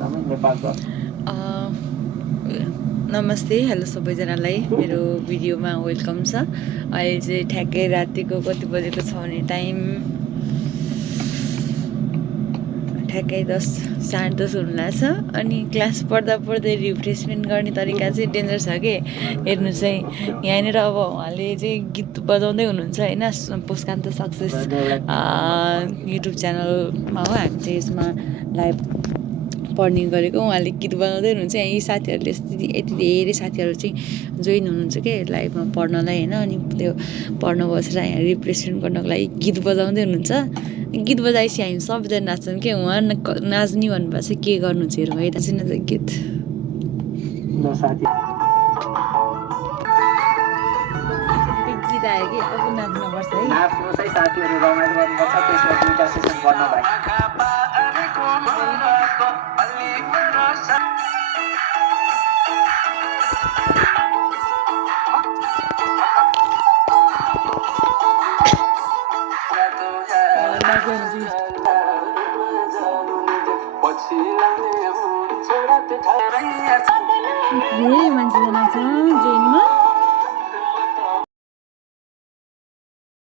A, नमस्ते, hello सबैजनालाई मेरो भिडियोमा वेलकम छ। अहिले चाहिँ ठ्याक्कै रातिको कति बजेको छ भने टाइम ठ्याक्कै 10 साढे 10 हुन लाग्छ। अनि क्लास पढ्दा पढ्दै रिफ्रेसमेन्ट गर्ने तरिका चाहिँ डेन्जर छ कि हेर्नु चाहिँ यहाँनिर अब उहाँले चाहिँ गीत बजाउँदै हुनुहुन्छ होइन। पोस्टकान्त सक्सेस युट्युब च्यानलमा हो, हामी चाहिँ यसमा लाइभ पढ्ने गरेको। उहाँले गीत बनाउँदै हुनुहुन्छ। यही साथीहरूले यति धेरै साथीहरू चाहिँ जोइन हुनुहुन्छ कि लाइभमा पढ्नलाई होइन। अनि त्यो पढ्न बसेर यहाँ रिप्रेसमेन्ट गर्नको लागि गीत बजाउँदै हुनुहुन्छ। गीत बजाएपछि हामी सबैजना नाच्छौँ कि उहाँ नाच्ने भन्नुभएको चाहिँ के गर्नु चाहिँ हेरौँ है त चाहिँ न गीत गीत आयो कि अब नाच्नुपर्छ है। नाच्नुहोस् है साथीहरू, रमाइलो गर्नुपर्छ। त्यसमा दुईटा सेसन गर्न भाइ। धेरै मान्छे जान्छ जोइनमा।